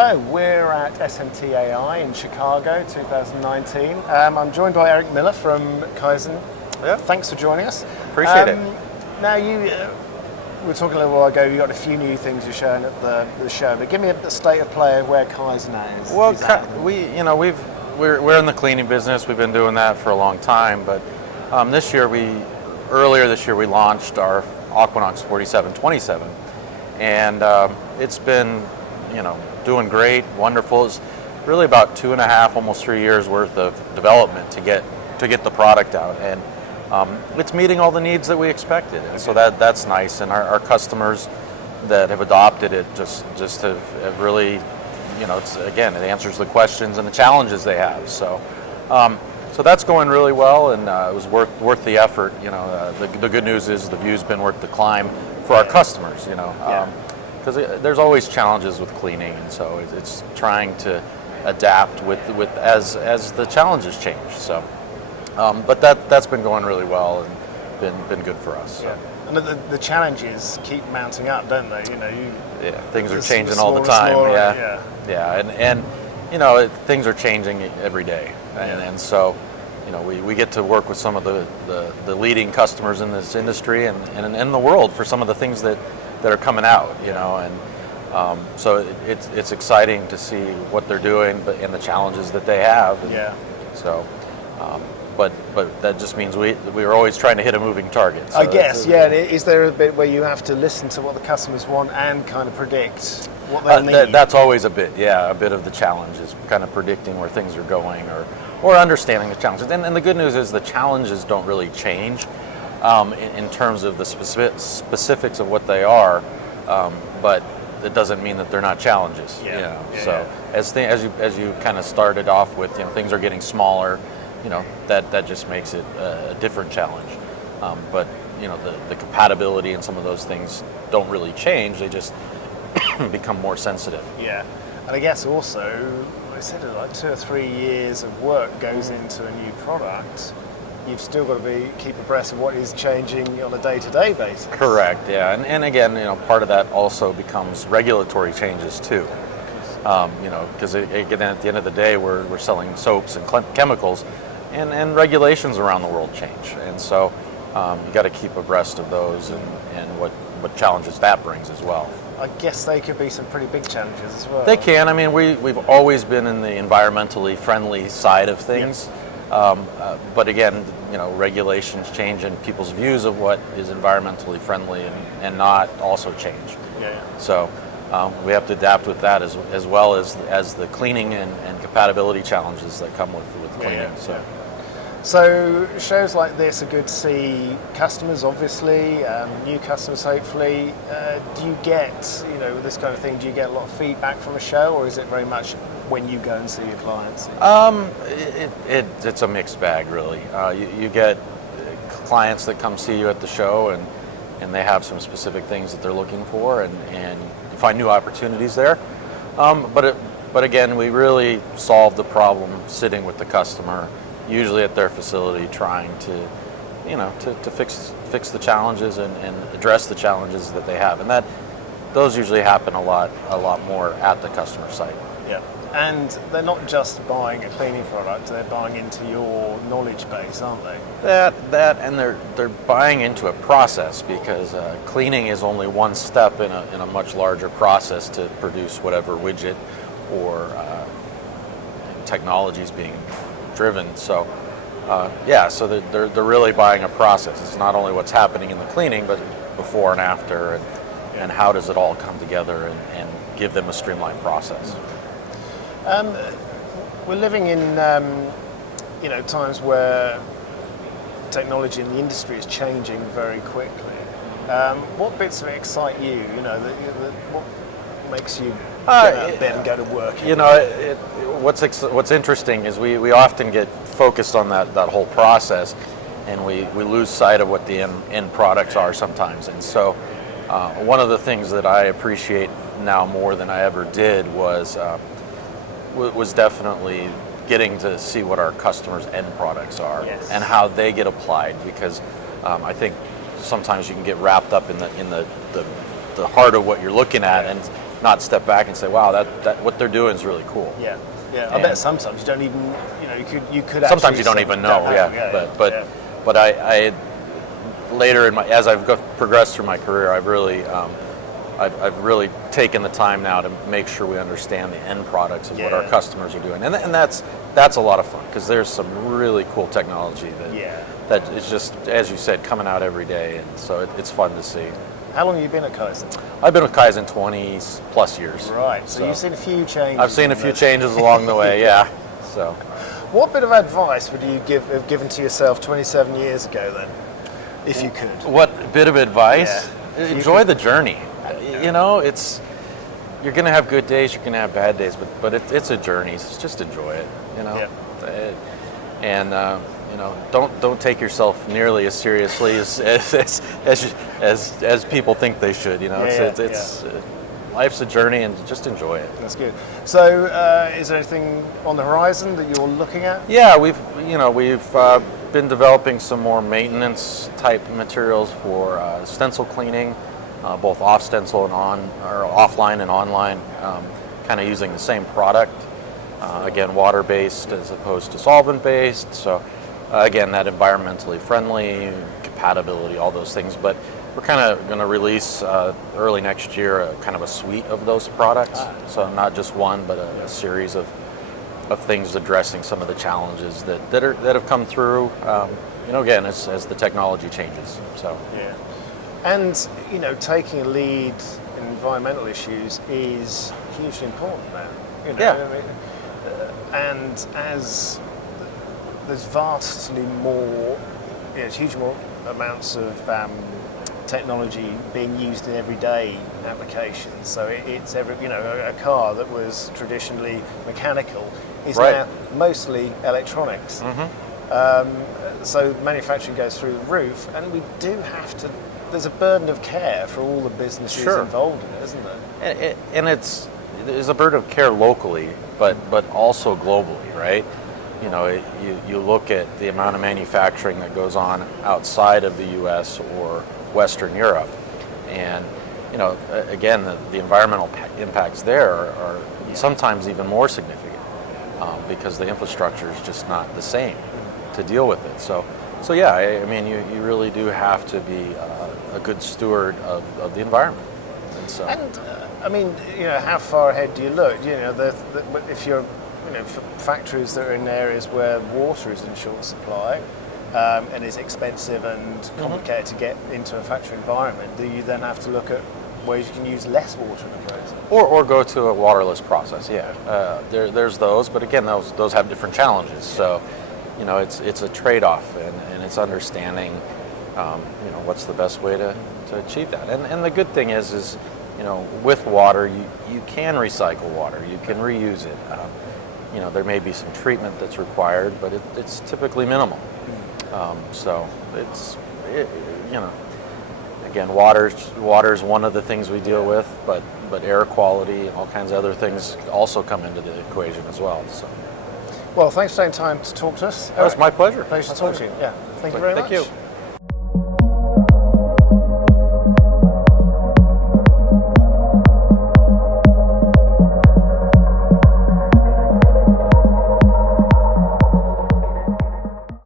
Hello, we're at SMTAI in Chicago 2019. I'm joined by Eric Miller from Kyzen. Yeah. Thanks for joining us. Appreciate it. Now, we were talking a little while ago, you've got a few new things you're showing at the show, but give me a state of play of where Kyzen is. Well, we're in the cleaning business. We've been doing that for a long time, but earlier this year we launched our Aquanauts 4727, and it's been doing great, wonderful. It's really about 2.5, almost 3 years worth of development to get the product out, and it's meeting all the needs that we expected, and so that's nice. And our customers that have adopted it just have really, it answers the questions and the challenges they have. So that's going really well, and it was worth the effort. The good news is the view's been worth the climb for our customers. Because there's always challenges with cleaning, and so it's trying to adapt with as the challenges change. So, but that's been going really well and been good for us. So. Yeah. And the challenges keep mounting up, don't they? Things are changing all the time. And things are changing every day, and so we get to work with some of the leading customers in this industry and in the world for some of the things that are coming out, and so it's exciting to see what they're doing, and the challenges that they have. And so, but that just means we're always trying to hit a moving target. So I guess, Is there a bit where you have to listen to what the customers want and kind of predict what they need? That's always a bit of the challenge is kind of predicting where things are going or understanding the challenges. And the good news is the challenges don't really change. In terms of the specifics of what they are, but it doesn't mean that they're not challenges. As you kind of started off with, things are getting smaller. That just makes it a different challenge. But the compatibility and some of those things don't really change. They just become more sensitive. Yeah, and I guess also, I said it, like 2 or 3 years of work goes into a new product. You've still got to keep abreast of what is changing on a day-to-day basis. Correct, yeah. And again, part of that also becomes regulatory changes too. Because again, at the end of the day, we're selling soaps and chemicals, and regulations around the world change. And so you got to keep abreast of those and what challenges that brings as well. I guess they could be some pretty big challenges as well. They can. I mean, we've always been in the environmentally friendly side of things. Yep. But again, regulations change and people's views of what is environmentally friendly and not also change. Yeah. So we have to adapt with that as well as the cleaning and compatibility challenges that come with cleaning. Yeah. So shows like this are good to see customers, obviously, new customers, hopefully. Do you get, this kind of thing, do you get a lot of feedback from a show, or is it very much when you go and see your clients? It's a mixed bag, really. You get clients that come see you at the show, and they have some specific things that they're looking for, and you find new opportunities there. But again, we really solve the problem sitting with the customer, usually at their facility, trying to fix the challenges and address the challenges that they have, and those usually happen a lot more at the customer site. Yeah, and they're not just buying a cleaning product; they're buying into your knowledge base, aren't they? That, and they're buying into a process, because cleaning is only one step in a much larger process to produce whatever widget or technology is being driven. So so they're really buying a process. It's not only what's happening in the cleaning, but before and after, and how does it all come together and give them a streamlined process. We're living in times where technology in the industry is changing very quickly. What bits of it excite you? What makes you get out of bed and go to work? What's interesting is we often get focused on that whole process, and we lose sight of what the end products are sometimes. And so one of the things that I appreciate now more than I ever did was definitely getting to see what our customers' end products are. Yes. And how they get applied, because I think sometimes you can get wrapped up in the heart of what you're looking at, not step back and say, wow, that what they're doing is really cool. Yeah. Yeah, I And- bet sometimes you don't even, you could actually Sometimes you don't say, even know, yeah. but I later as I've progressed through my career, I've really taken the time now to make sure we understand the end products of what our customers are doing, and that's a lot of fun because there's some really cool technology that is just, as you said, coming out every day, and so it's fun to see. How long have you been at Kyzen? Have been with Kyzen 20 plus years. Right, so you've seen a few changes. I've seen a few changes along the way, yeah. So, what bit of advice would you have given to yourself 27 years ago then, if you could? what bit of advice? Yeah. Enjoy the journey. You know, you're going to have good days, you're going to have bad days, but it's a journey. So just enjoy it. You know, and don't take yourself nearly as seriously as people think they should. You know, life's a journey, and just enjoy it. That's good. So, is there anything on the horizon that you're looking at? Yeah, we've been developing some more maintenance type materials for stencil cleaning, both off stencil and offline and online, kind of using the same product. Again, water based as opposed to solvent based. So, again, that environmentally friendly, compatibility, all those things. But we're kind of going to release early next year kind of a suite of those products. So not just one, but a series of things addressing some of the challenges that have come through. Again, as the technology changes. So and taking a lead in environmental issues is hugely important now. And as there's vastly more, huge more amounts of technology being used in everyday applications. So it's a car that was traditionally mechanical is now mostly electronics. So manufacturing goes through the roof, and we do have to. There's a burden of care for all the businesses involved in it, isn't there? And there's a burden of care locally, but also globally, right? You look at the amount of manufacturing that goes on outside of the U.S. or Western Europe, and again, the environmental impacts there are sometimes even more significant because the infrastructure is just not the same to deal with it. So yeah, I mean, you really do have to be a good steward of the environment. And so, I mean, how far ahead do you look? If you're factories that are in areas where water is in short supply and is expensive and complicated to get into a factory environment, do you then have to look at ways you can use less water in the process? Or go to a waterless process? There's those, but again, those have different challenges. So, it's a trade-off, and it's understanding, what's the best way to achieve that. And the good thing is with water, you can recycle water, you can reuse it. There may be some treatment that's required, but it's typically minimal. So again, water's one of the things we deal with, but air quality and all kinds of other things also come into the equation as well. So. Well, thanks for taking time to talk to us. That was my pleasure. Pleasure to talk to you. Yeah, thank you very much. Thank you.